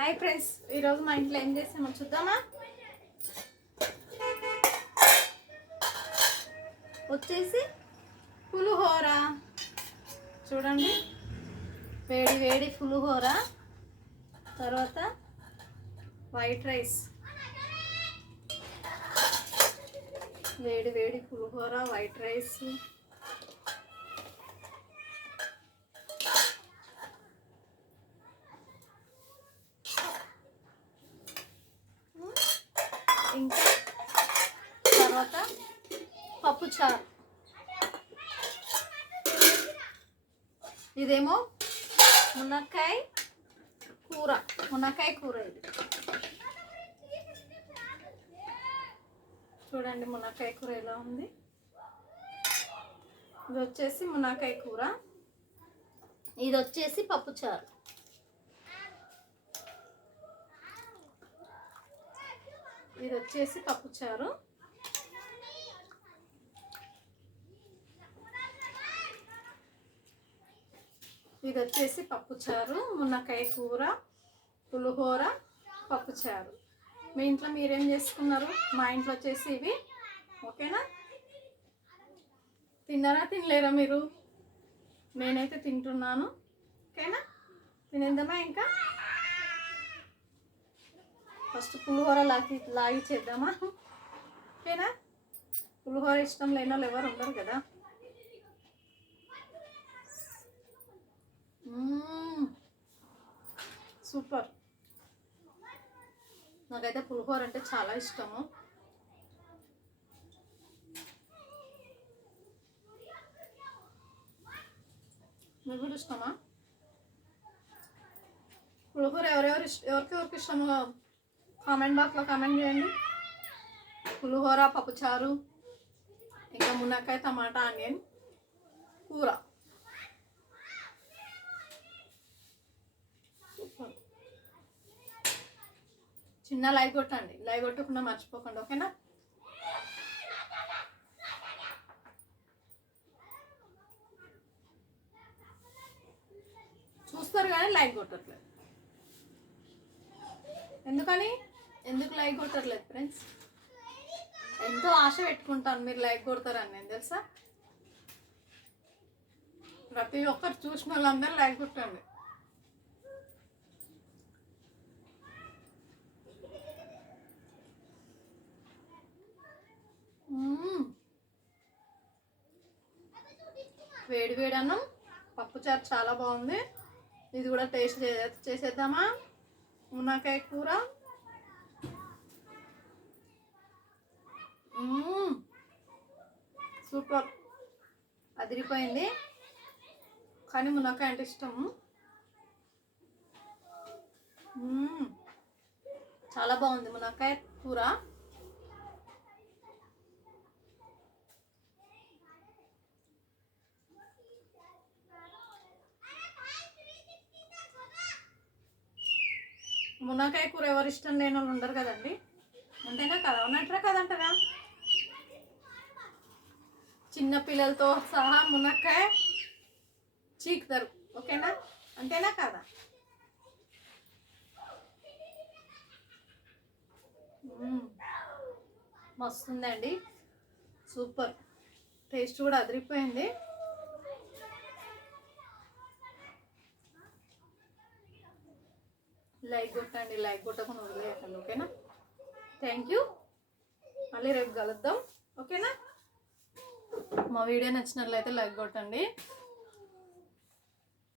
Hi friends, ఈరోజు మా ఇంట్లో ఏం చేసామో చూద్దామా. వచ్చేసి పులిహోర చూడండి, వేడి వేడి పులిహోర, తర్వాత వైట్ రైస్. వేడి వేడి పులిహోర, వైట్ రైస్, ఇంకా తర్వాత పప్పుచారు. ఇదేమో మునక్కాయ కూర, ఇది చూడండి. మునక్కాయ కూర ఎలా ఉంది. ఇది వచ్చేసి మునక్కాయ కూర, ఇది వచ్చేసి పప్పుచారు. ఇది వచ్చేసి పప్పుచారు. ఇది వచ్చేసి పప్పుచారు, మునక్కాయ కూర, పులిహోర, పప్పుచారు. మీ ఇంట్లో మీరేం చేసుకున్నారు? మా ఇంట్లో వచ్చేసి ఇవి. ఓకేనా? తిన్నారా తినలేరా మీరు? నేనైతే తింటున్నాను. ఓకేనా? తినేద్దామా? ఇంకా ఫస్ట్ పులిహోర లాగి చేద్దామా? ఓకేనా? పులిహోర ఇష్టం లేని వాళ్ళు ఎవరు ఉండరు కదా. సూపర్. నాకైతే పులిహోర అంటే చాలా ఇష్టము. మీకు కూడా ఇష్టమా పులిహోర? ఎవరికి ఇష్టమో కామెంట్ బాక్స్లో కామెంట్ చేయండి. పులిహోర, పప్పుచారు, ఇంకా మునక్కాయ, టమాటా, ఆనియన్ కూర. చిన్న లైక్ కొట్టండి, లైక్ కొట్టకుండా మర్చిపోకండి. ఓకేనా? చూస్తారు కానీ లైక్ కొట్టట్లేదు. ఎందుకు లైక్ కొట్టట్లేదు ఫ్రెండ్స్? ఎంతో ఆశ పెట్టుకుంటాను మీరు లైక్ కొడతారని. నేను తెలుసా, ప్రతి ఒక్కరు చూసిన వాళ్ళందరూ లైక్ కొట్టండి. వేడి వేడి అన్నం, పప్పుచారు చాలా బాగుంది. ఇది కూడా టేస్ట్ చేసేద్దామా? మునక్కాయ కూర. సూపర్, అదిరిపోయింది. కానీ మునక్కాయ అంటే ఇష్టము. చాలా బాగుంది మునక్కాయ కూర. మునక్కాయ కూర ఎవరు ఇష్టం లేని వాళ్ళు ఉండరు కదండి. అంతేనా కదా? ఉన్నట్రా కదంటారా? చిన్న పిల్లలతో సహా మునక్కాయ చీకుతారు. ఓకేనా? అంతేనా కదా? మస్తుందండి, సూపర్. టేస్ట్ కూడా అదిరిపోయింది. లైక్ కొట్టండి, లైక్ కొట్టకుండా వదిలేయకండి. ఓకేనా? Thank you. మళ్ళీ రేపు కలుద్దాం. ఓకేనా? మా వీడియో నచ్చినట్లయితే లైక్ కొట్టండి.